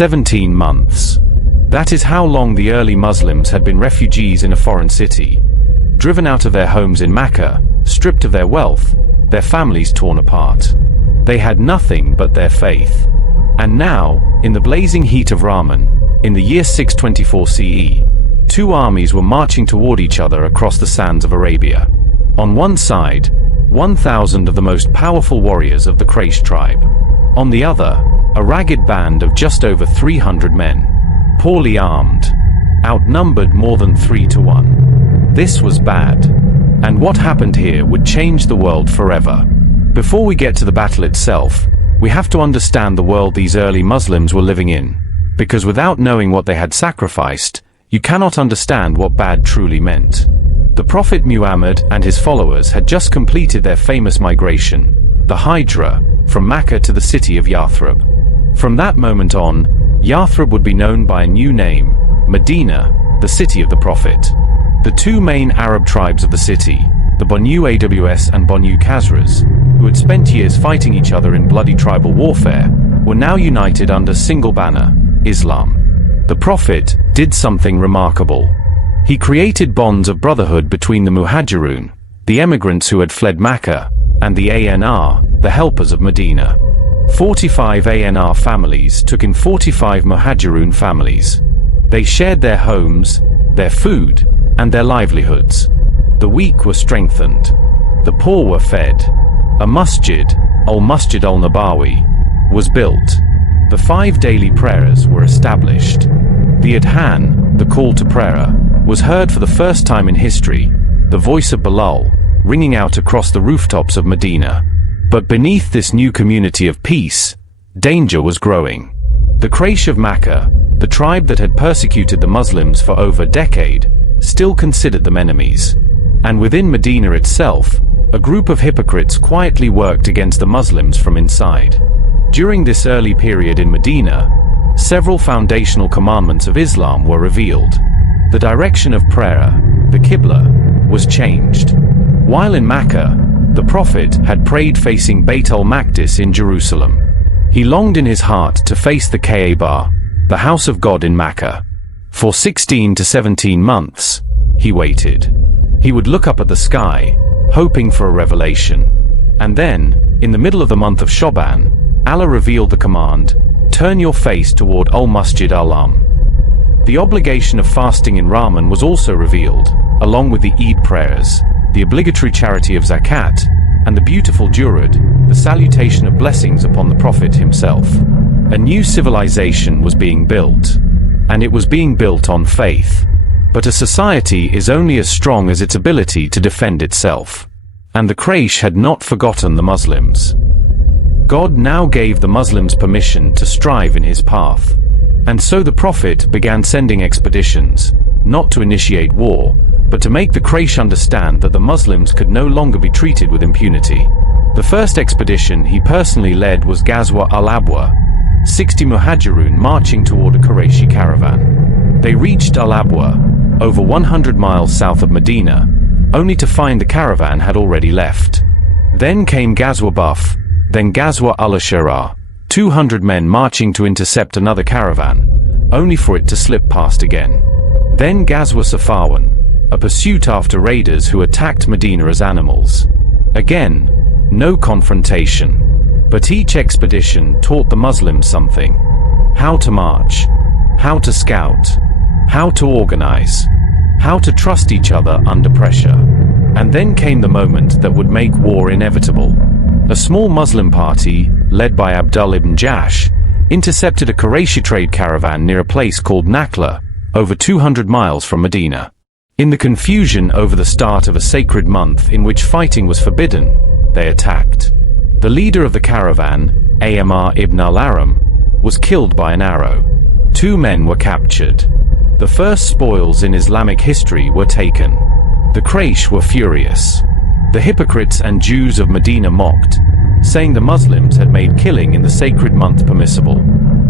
17 months. That is how long the early Muslims had been refugees in a foreign city, driven out of their homes in Makkah, stripped of their wealth, their families torn apart. They had nothing but their faith. And now, in the blazing heat of Ramaḍān, in the year 624 CE, two armies were marching toward each other across the sands of Arabia. On one side, 1,000 of the most powerful warriors of the Quraysh tribe. On the other, a ragged band of just over 300 men, poorly armed, outnumbered more than 3 to 1. This was bad. And what happened here would change the world forever. Before we get to the battle itself, we have to understand the world these early Muslims were living in, because without knowing what they had sacrificed, you cannot understand what bad truly meant. The Prophet Muhammad and his followers had just completed their famous migration, the Hijrah, from Makkah to the city of Yathrib. From that moment on, Yathrib would be known by a new name, Madinah, the city of the Prophet. The two main Arab tribes of the city, the Banu Aws and Banu Khazraj, who had spent years fighting each other in bloody tribal warfare, were now united under single banner, Islam. The Prophet did something remarkable. He created bonds of brotherhood between the Muhajirun, the emigrants who had fled Makkah, and the ANR, the helpers of Medina. 45 ANR families took in 45 Muhajirun families. They shared their homes, their food, and their livelihoods. The weak were strengthened. The poor were fed. A masjid, al-Masjid al-Nabawi, was built. The 5 daily prayers were established. The adhan, the call to prayer, was heard for the first time in history, the voice of Bilal, ringing out across the rooftops of Medina. But beneath this new community of peace, danger was growing. The Quraysh of Makkah, the tribe that had persecuted the Muslims for over a decade, still considered them enemies. And within Medina itself, a group of hypocrites quietly worked against the Muslims from inside. During this early period in Medina, several foundational commandments of Islam were revealed. The direction of prayer, the Qibla, was changed. While in Makkah, the Prophet had prayed facing Bayt al-Maqdis in Jerusalem. He longed in his heart to face the Kaaba, the house of God in Makkah. For 16 to 17 months, he waited. He would look up at the sky, hoping for a revelation. And then, in the middle of the month of Shaban, Allah revealed the command, "Turn your face toward al-Masjid al-Haram." The obligation of fasting in Ramaḍān was also revealed, along with the Eid prayers, the obligatory charity of Zakat, and the beautiful Durud, the salutation of blessings upon the Prophet himself. A new civilization was being built, and it was being built on faith. But a society is only as strong as its ability to defend itself. And the Quraysh had not forgotten the Muslims. God now gave the Muslims permission to strive in his path. And so the Prophet began sending expeditions, not to initiate war, but to make the Quraysh understand that the Muslims could no longer be treated with impunity. The first expedition he personally led was Ghazwa al-Abwa, 60 Muhajirun marching toward a Qurayshi caravan. They reached al-Abwa, over 100 miles south of Medina, only to find the caravan had already left. Then came Ghazwa Buf, then Ghazwa al-Seerah, 200 men marching to intercept another caravan, only for it to slip past again. Then Ghazwa Safawan, a pursuit after raiders who attacked Medina as animals. Again, no confrontation. But each expedition taught the Muslims something. How to march, how to scout, how to organize, how to trust each other under pressure. And then came the moment that would make war inevitable. A small Muslim party, led by Abdullah ibn Jahsh, intercepted a Qurayshi trade caravan near a place called Nakhla, over 200 miles from Medina. In the confusion over the start of a sacred month in which fighting was forbidden, they attacked. The leader of the caravan, Amr ibn al-Aram, was killed by an arrow. 2 men were captured. The first spoils in Islamic history were taken. The Quraysh were furious. The hypocrites and Jews of Medina mocked, saying the Muslims had made killing in the sacred month permissible.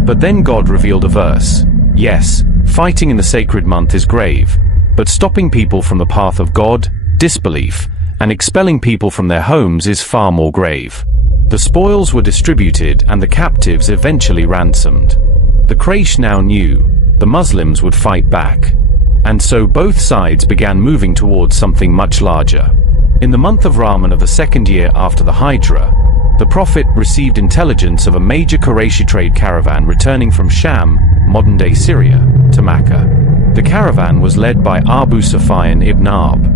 But then God revealed a verse. Yes, fighting in the sacred month is grave, but stopping people from the path of God, disbelief, and expelling people from their homes is far more grave. The spoils were distributed and the captives eventually ransomed. The Quraysh now knew the Muslims would fight back. And so both sides began moving towards something much larger. In the month of Ramaḍān of the second year after the Hijrah, the Prophet received intelligence of a major Qurayshi trade caravan returning from Sham, modern-day Syria, to Makkah. The caravan was led by Abu Sufyan ibn Harb,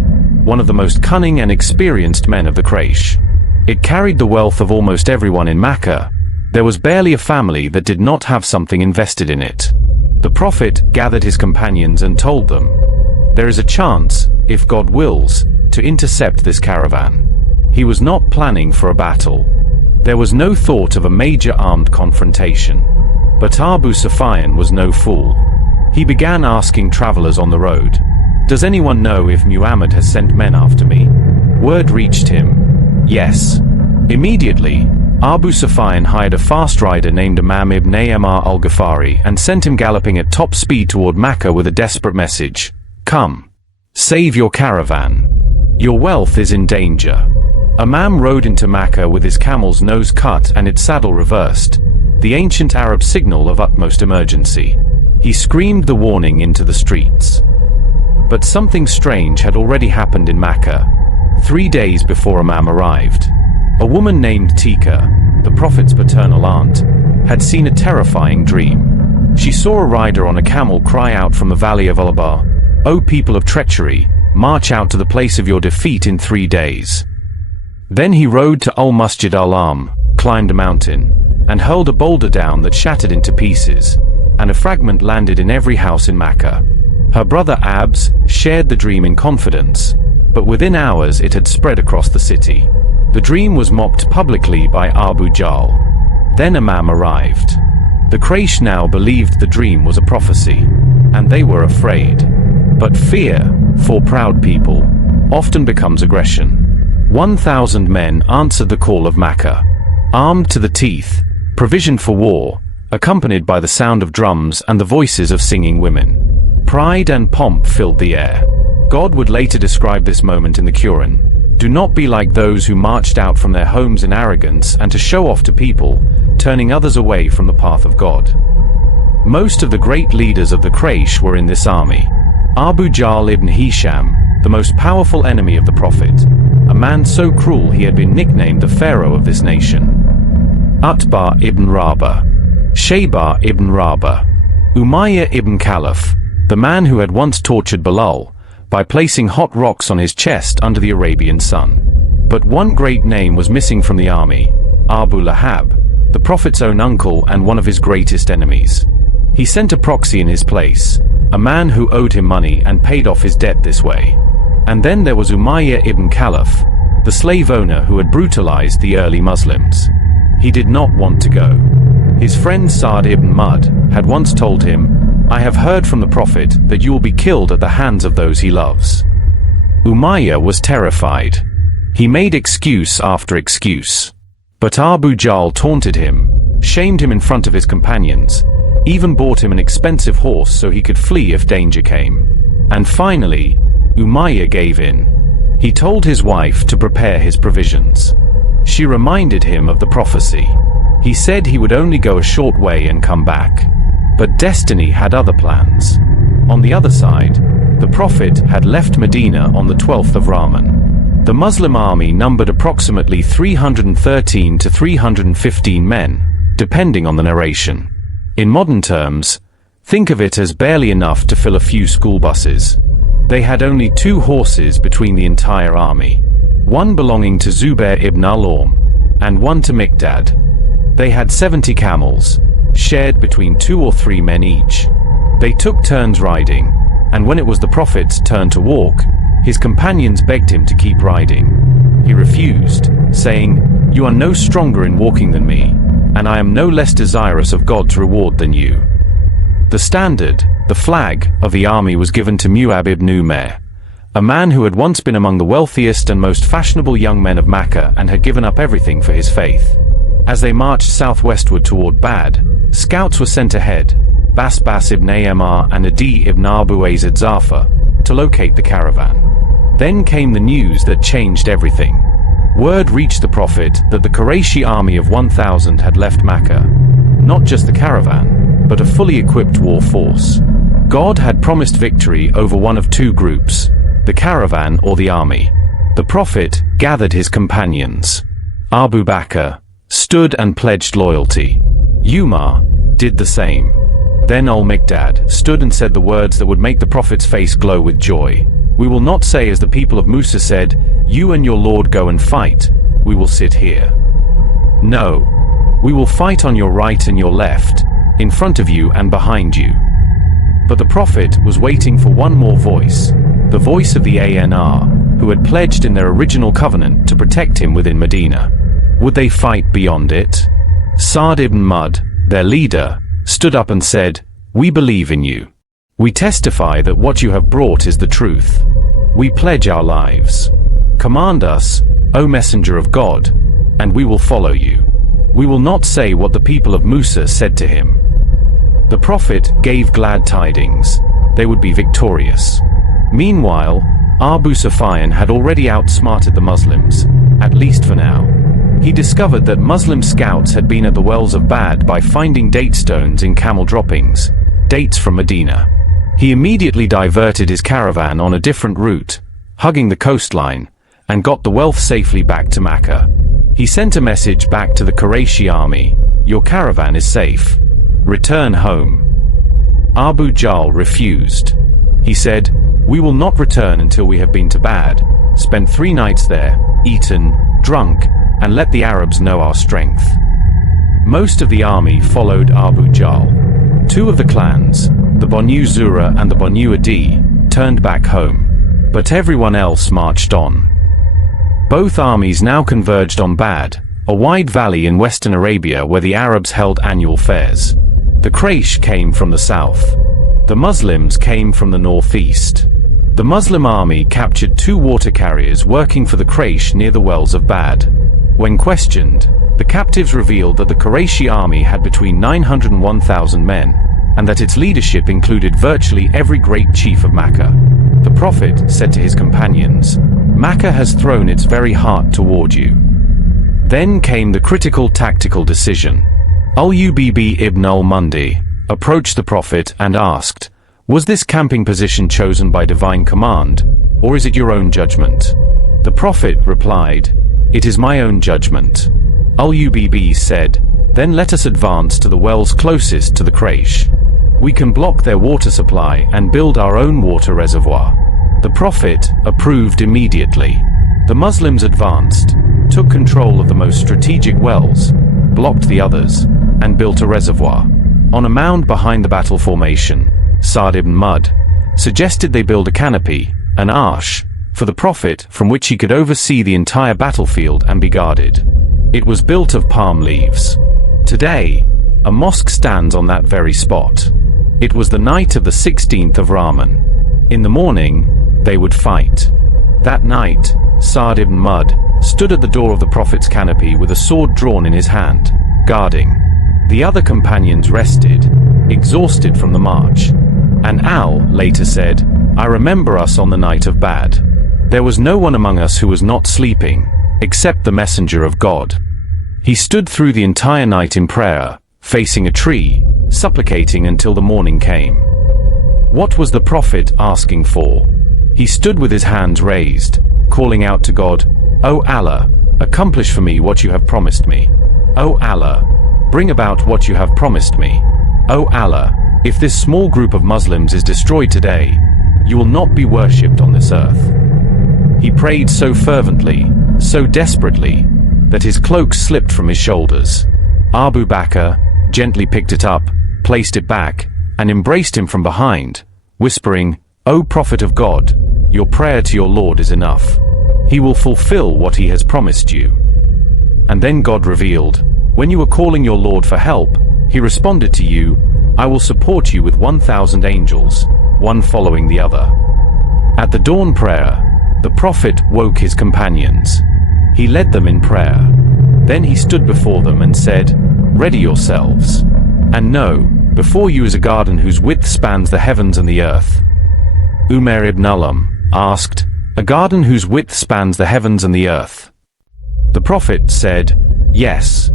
one of the most cunning and experienced men of the Quraysh. It carried the wealth of almost everyone in Makkah. There was barely a family that did not have something invested in it. The Prophet gathered his companions and told them, "There is a chance, if God wills, to intercept this caravan." He was not planning for a battle. There was no thought of a major armed confrontation. But Abu Sufyan was no fool. He began asking travelers on the road, "Does anyone know if Muhammad has sent men after me?" Word reached him, "Yes." Immediately, Abu Sufyan hired a fast rider named Imam ibn Amr al-Ghifari and sent him galloping at top speed toward Makkah with a desperate message, "Come, save your caravan. Your wealth is in danger." Imam rode into Makkah with his camel's nose cut and its saddle reversed, the ancient Arab signal of utmost emergency. He screamed the warning into the streets. But something strange had already happened in Makkah, 3 days before Imam arrived. A woman named Tika, the Prophet's paternal aunt, had seen a terrifying dream. She saw a rider on a camel cry out from the valley of Al-Aba, "O people of treachery, march out to the place of your defeat in 3 days." Then he rode to Al-Masjid al-Am, climbed a mountain, and hurled a boulder down that shattered into pieces, and a fragment landed in every house in Makkah. Her brother Abs shared the dream in confidence, but within hours it had spread across the city. The dream was mocked publicly by Abu Jahl. Then Imam arrived. The Quraysh now believed the dream was a prophecy, and they were afraid. But fear, for proud people, often becomes aggression. 1,000 men answered the call of Makkah, armed to the teeth, provisioned for war, accompanied by the sound of drums and the voices of singing women. Pride and pomp filled the air. God would later describe this moment in the Quran. "Do not be like those who marched out from their homes in arrogance and to show off to people, turning others away from the path of God." Most of the great leaders of the Quraysh were in this army. Abu Jahl ibn Hisham, the most powerful enemy of the Prophet, a man so cruel he had been nicknamed the Pharaoh of this nation. Utbah ibn Rabah, Shaybah ibn Rabah, Umayyah ibn Khalaf, the man who had once tortured Bilal by placing hot rocks on his chest under the Arabian sun. But one great name was missing from the army, Abu Lahab, the Prophet's own uncle and one of his greatest enemies. He sent a proxy in his place, a man who owed him money and paid off his debt this way. And then there was Umayyah ibn Khalaf, the slave owner who had brutalized the early Muslims. He did not want to go. His friend Sa'd ibn Mud had once told him, "I have heard from the Prophet that you will be killed at the hands of those he loves." Umayyah was terrified. He made excuse after excuse. But Abu Jahl taunted him, shamed him in front of his companions, even bought him an expensive horse so he could flee if danger came. And finally, Umayyah gave in. He told his wife to prepare his provisions. She reminded him of the prophecy. He said he would only go a short way and come back. But destiny had other plans. On the other side, the Prophet had left Medina on the 12th of Ramaḍān. The Muslim army numbered approximately 313 to 315 men, depending on the narration. In modern terms, think of it as barely enough to fill a few school buses. They had only 2 horses between the entire army, one belonging to Zubair ibn al-Awm, and one to Miqdad. They had 70 camels, shared between 2 or 3 men each. They took turns riding, and when it was the Prophet's turn to walk, his companions begged him to keep riding. He refused, saying, "You are no stronger in walking than me, and I am no less desirous of God's reward than you." The standard, the flag, of the army was given to Mu'ab ibn Umair, a man who had once been among the wealthiest and most fashionable young men of Makkah and had given up everything for his faith. As they marched southwestward toward Badr, scouts were sent ahead, Bas ibn Amr and Adi ibn Abu Azid Zafar, to locate the caravan. Then came the news that changed everything. Word reached the Prophet that the Qurayshi army of 1,000 had left Makkah. Not just the caravan, but a fully equipped war force. God had promised victory over one of two groups, the caravan or the army. The Prophet gathered his companions. Abu Bakr stood and pledged loyalty. Umar did the same. Then Al-Miqdad stood and said the words that would make the Prophet's face glow with joy. "We will not say as the people of Musa said, 'You and your Lord go and fight. We will sit here.' No, we will fight on your right and your left, in front of you and behind you." But the Prophet was waiting for one more voice, the voice of the ANR, who had pledged in their original covenant to protect him within Medina. Would they fight beyond it? Sa'd ibn Mu'adh, their leader, stood up and said, "We believe in you. We testify that what you have brought is the truth. We pledge our lives. Command us, O Messenger of God, and we will follow you. We will not say what the people of Musa said to him." The Prophet gave glad tidings. They would be victorious. Meanwhile, Abu Sufyan had already outsmarted the Muslims, at least for now. He discovered that Muslim scouts had been at the wells of Badr by finding date stones in camel droppings, dates from Medina. He immediately diverted his caravan on a different route, hugging the coastline, and got the wealth safely back to Makkah. He sent a message back to the Qurayshi army, "Your caravan is safe. Return home." Abu Jahl refused. He said, "We will not return until we have been to Badr, spent 3 nights there, eaten, drunk, and let the Arabs know our strength." Most of the army followed Abu Jahl. 2 of the clans, the Banu Zura and the Banu Adi, turned back home. But everyone else marched on. Both armies now converged on Badr, a wide valley in western Arabia where the Arabs held annual fairs. The Quraysh came from the south. The Muslims came from the northeast. The Muslim army captured 2 water carriers working for the Quraysh near the wells of Badr. When questioned, the captives revealed that the Qurayshi army had between 900 and 1,000 men, and that its leadership included virtually every great chief of Makkah. The Prophet said to his companions, "Makkah has thrown its very heart toward you." Then came the critical tactical decision. Al-Ubayb ibn al-Mundi approached the Prophet and asked, "Was this camping position chosen by divine command, or is it your own judgment?" The Prophet replied, "It is my own judgment." Al-Ubayb said, "Then let us advance to the wells closest to the Quraysh. We can block their water supply and build our own water reservoir." The Prophet approved immediately. The Muslims advanced, took control of the most strategic wells, blocked the others, and built a reservoir. On a mound behind the battle formation, Sa'd ibn Mu'adh suggested they build a canopy, an arsh, for the Prophet from which he could oversee the entire battlefield and be guarded. It was built of palm leaves. Today, a mosque stands on that very spot. It was the night of the 16th of Ramaḍān. In the morning, they would fight. That night, Sa'd ibn Mu'adh stood at the door of the Prophet's canopy with a sword drawn in his hand, guarding. The other companions rested, exhausted from the march. And Al later said, "I remember us on the night of Badr. There was no one among us who was not sleeping, except the Messenger of God. He stood through the entire night in prayer, facing a tree, supplicating until the morning came." What was the Prophet asking for? He stood with his hands raised, calling out to God, "O Allah, accomplish for me what you have promised me. O Allah, bring about what you have promised me. O Allah, if this small group of Muslims is destroyed today, you will not be worshipped on this earth." He prayed so fervently, so desperately, that his cloak slipped from his shoulders. Abu Bakr gently picked it up, placed it back, and embraced him from behind, whispering, "O Prophet of God, your prayer to your Lord is enough. He will fulfill what he has promised you." And then God revealed, "When you were calling your Lord for help, he responded to you, 'I will support you with 1,000 angels, one following the other.'" At the dawn prayer, the Prophet woke his companions. He led them in prayer. Then he stood before them and said, "Ready yourselves. And know, before you is a garden whose width spans the heavens and the earth." Umar ibn Ulam asked, "A garden whose width spans the heavens and the earth?" The Prophet said, "Yes."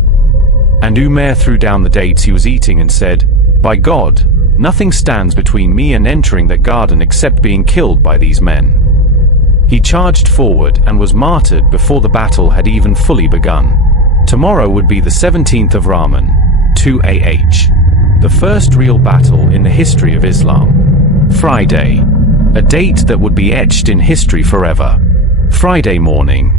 And Umar threw down the dates he was eating and said, By God, nothing stands between me and entering that garden except being killed by these men. He charged forward and was martyred before the battle had even fully begun. Tomorrow would be the 17th of Ramaḍān, 2AH, the first real battle in the history of Islam. Friday, a date that would be etched in history forever. Friday morning,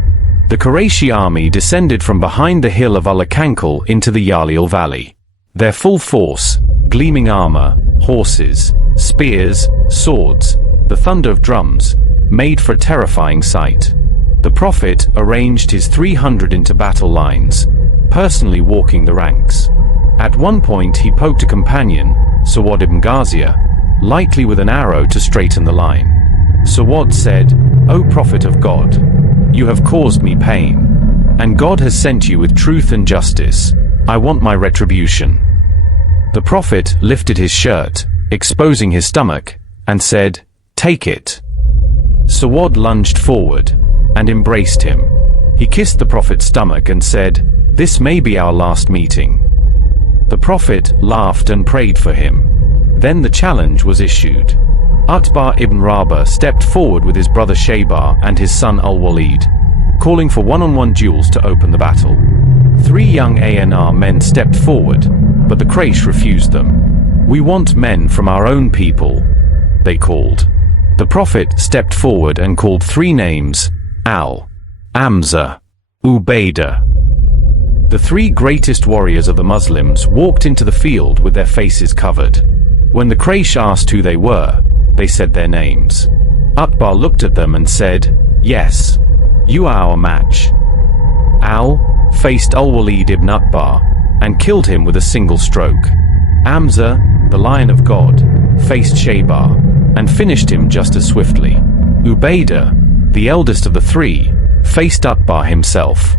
the Qurayshi army descended from behind the hill of Al-Akankal into the Yalil valley. Their full force, gleaming armor, horses, spears, swords, the thunder of drums, made for a terrifying sight. The Prophet arranged his 300 into battle lines, personally walking the ranks. At one point he poked a companion, Sawad ibn Ghaziyah, lightly with an arrow to straighten the line. Sawad said, "O Prophet of God, you have caused me pain, and God has sent you with truth and justice. I want my retribution." The Prophet lifted his shirt, exposing his stomach, and said, "Take it." Sawad lunged forward and embraced him. He kissed the Prophet's stomach and said, "This may be our last meeting." The Prophet laughed and prayed for him. Then the challenge was issued. Utbah ibn Rabah stepped forward with his brother Shaybar and his son Al-Walid, calling for one-on-one duels to open the battle. 3 young ANR men stepped forward, but the Quraysh refused them. "We want men from our own people," they called. The Prophet stepped forward and called 3 names: Al, Amza, Ubaidah. The 3 greatest warriors of the Muslims walked into the field with their faces covered. When the Quraysh asked who they were, they said their names. Utbah looked at them and said, "Yes, you are our match." Al faced Al-Walid ibn Utbah and killed him with a single stroke. Amza, the Lion of God, faced Shaybar and finished him just as swiftly. Ubaidah, the eldest of the 3, faced Utbah himself.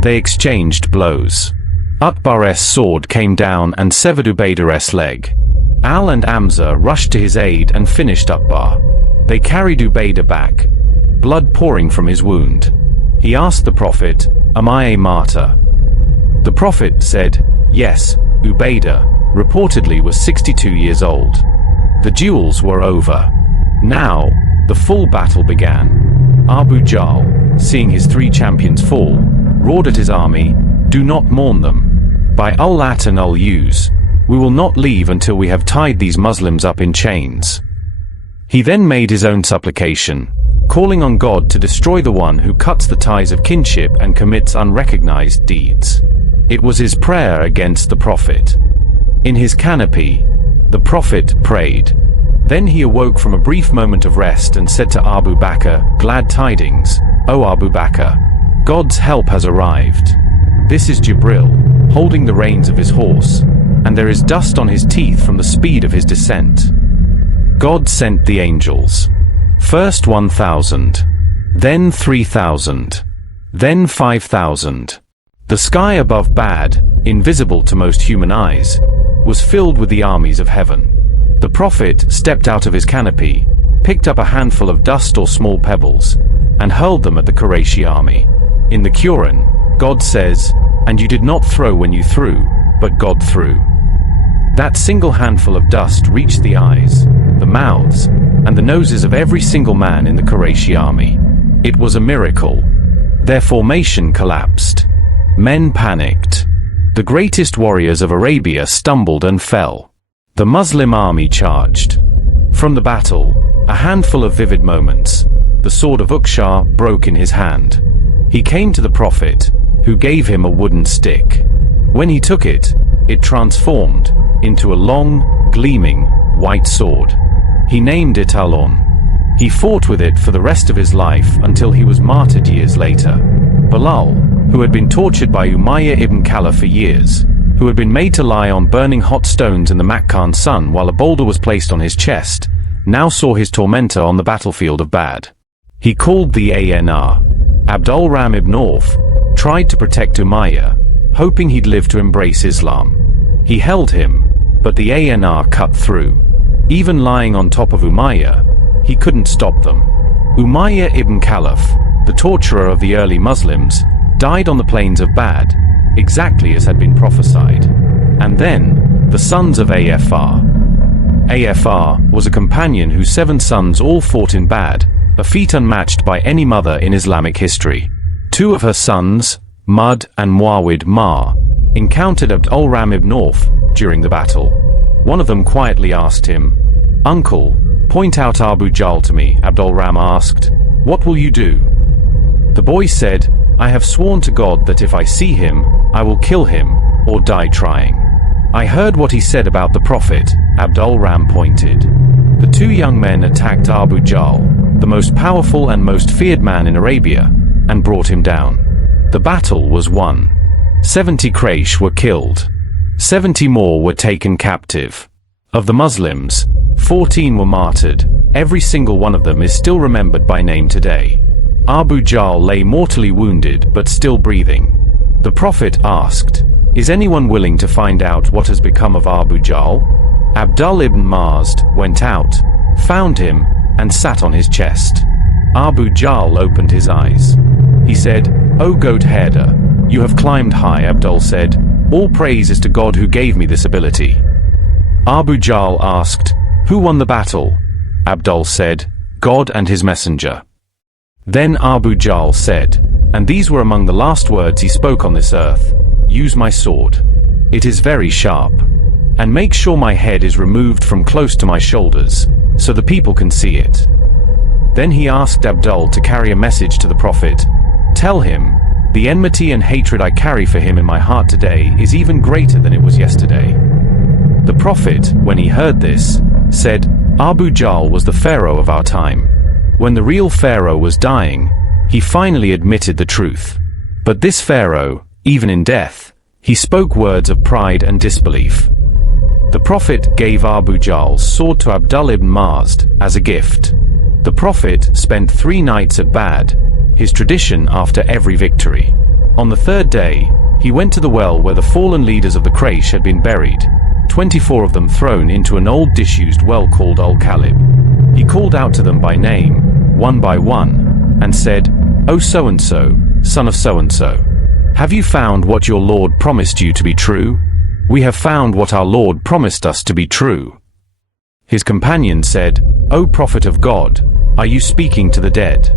They exchanged blows. Utbah's sword came down and severed Ubaidah's leg. Al and Amza rushed to his aid and finished Utbah. They carried Ubaidah back, blood pouring from his wound. He asked the Prophet, "Am I a martyr?" The Prophet said, "Yes." Ubaidah, reportedly, was 62 years old. The duels were over. Now, the full battle began. Abu Jahl, seeing his 3 champions fall, roared at his army, "Do not mourn them. By Al-Lat and Al-Uz, we will not leave until we have tied these Muslims up in chains." He then made his own supplication, calling on God to destroy the one who cuts the ties of kinship and commits unrecognized deeds. It was his prayer against the Prophet. In his canopy, the Prophet prayed. Then he awoke from a brief moment of rest and said to Abu Bakr, "Glad tidings, O Abu Bakr. God's help has arrived. This is Jibril, holding the reins of his horse, and there is dust on his teeth from the speed of his descent." God sent the angels. First 1,000, then 3,000, then 5,000. The sky above Badr, invisible to most human eyes, was filled with the armies of heaven. The Prophet stepped out of his canopy, picked up a handful of dust or small pebbles, and hurled them at the Qurayshi army. In the Quran, God says, "And you did not throw when you threw, but God threw." That single handful of dust reached the eyes, the mouths, and the noses of every single man in the Qurayshi army. It was a miracle. Their formation collapsed. Men panicked. The greatest warriors of Arabia stumbled and fell. The Muslim army charged. From the battle, a handful of vivid moments. The sword of Uqshar broke in his hand. He came to the Prophet, who gave him a wooden stick. When he took it, it transformed into a long, gleaming, white sword. He named it Alon. He fought with it for the rest of his life until he was martyred years later. Bilal, who had been tortured by Umayyah ibn Khalaf for years, who had been made to lie on burning hot stones in the Makkah sun while a boulder was placed on his chest, now saw his tormentor on the battlefield of Badr. He called the ANR. Abdul-Ram ibn Auf tried to protect Umayyah, hoping he'd live to embrace Islam. He held him, but the ANR cut through. Even lying on top of Umayyah, he couldn't stop them. Umayyah ibn Khalaf, the torturer of the early Muslims, died on the plains of Badr, exactly as had been prophesied. And then, the sons of Afr. Afr was a companion whose 7 sons all fought in Badr, a feat unmatched by any mother in Islamic history. 2 of her sons, Mud and Muawid Mar, encountered Abd al-Ram ibn Auf during the battle. One of them quietly asked him, "Uncle, point out Abu Jahl to me." Abd al-Ram asked, "What will you do?" The boy said, "I have sworn to God that if I see him, I will kill him, or die trying." "I heard what he said about the Prophet," Abd al-Ram pointed. The 2 young men attacked Abu Jahl, the most powerful and most feared man in Arabia, and brought him down. The battle was won. 70 Quraysh were killed. 70 more were taken captive. Of the Muslims, 14 were martyred. Every single one of them is still remembered by name today. Abu Jahl lay mortally wounded but still breathing. The Prophet asked, "Is anyone willing to find out what has become of Abu Jahl?" Abdullah ibn Mazd went out, found him, and sat on his chest. Abu Jahl opened his eyes. He said, "O goat herder, you have climbed high." Abdul said, "All praise is to God who gave me this ability." Abu Jahl asked, "Who won the battle?" Abdul said, "God and his messenger." Then Abu Jahl said, and these were among the last words he spoke on this earth, "Use my sword. It is very sharp. And make sure my head is removed from close to my shoulders, so the people can see it." Then he asked Abdul to carry a message to the Prophet. "Tell him, the enmity and hatred I carry for him in my heart today is even greater than it was yesterday." The Prophet, when he heard this, said, "Abu Jahl was the pharaoh of our time. When the real pharaoh was dying, he finally admitted the truth. But this pharaoh, even in death, he spoke words of pride and disbelief." The Prophet gave Abu Jahl's sword to Abdullah ibn Mazd as a gift. The Prophet spent 3 nights at Badr, his tradition after every victory. On the 3rd day, he went to the well where the fallen leaders of the Quraysh had been buried, 24 of them thrown into an old disused well called Al-Kalib. He called out to them by name, one by one, and said, "O so-and-so, son of so-and-so, have you found what your Lord promised you to be true?" "We have found what our Lord promised us to be true." His companion said, "O Prophet of God, are you speaking to the dead?"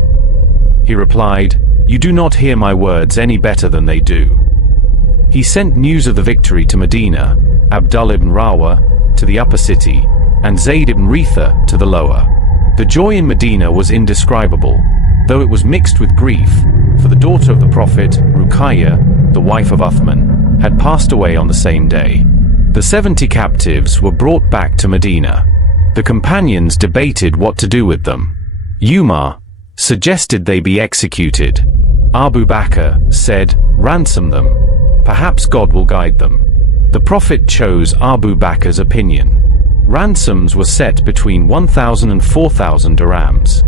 He replied, "You do not hear my words any better than they do." He sent news of the victory to Madinah, Abdullah ibn Rawa to the upper city, and Zayd ibn Ritha to the lower. The joy in Madinah was indescribable, though it was mixed with grief, for the daughter of the Prophet, Ruqayyah, the wife of Uthman, had passed away on the same day. The 70 captives were brought back to Madinah. The companions debated what to do with them. Umar suggested they be executed. Abu Bakr said, "Ransom them. Perhaps God will guide them." The Prophet chose Abu Bakr's opinion. Ransoms were set between 1,000 and 4,000 dirhams.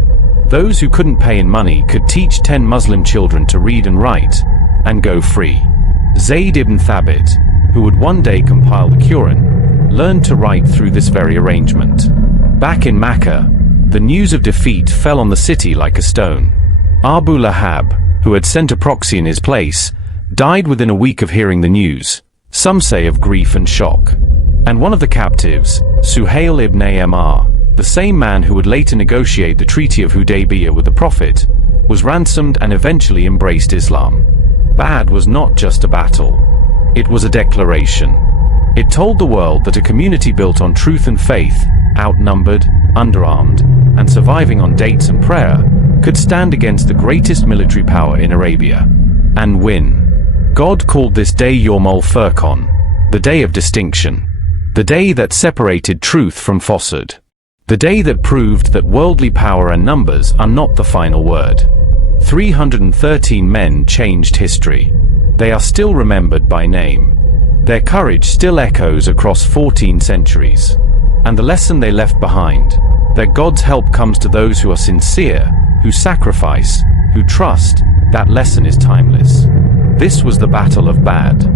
Those who couldn't pay in money could teach 10 Muslim children to read and write, and go free. Zayd ibn Thabit, who would one day compile the Quran, learned to write through this very arrangement. Back in Makkah, the news of defeat fell on the city like a stone. Abu Lahab, who had sent a proxy in his place, died within a week of hearing the news, some say of grief and shock. And one of the captives, Suhail ibn Amr, the same man who would later negotiate the Treaty of Hudaybiyah with the Prophet, was ransomed and eventually embraced Islam. Badr was not just a battle. It was a declaration. It told the world that a community built on truth and faith, outnumbered, underarmed, and surviving on dates and prayer, could stand against the greatest military power in Arabia and win. God called this day Yawm al-Furqan, the day of distinction, the day that separated truth from falsehood, the day that proved that worldly power and numbers are not the final word. 313 men changed history. They are still remembered by name. Their courage still echoes across 14 centuries. And the lesson they left behind, that God's help comes to those who are sincere, who sacrifice, who trust, that lesson is timeless. This was the Battle of Badr.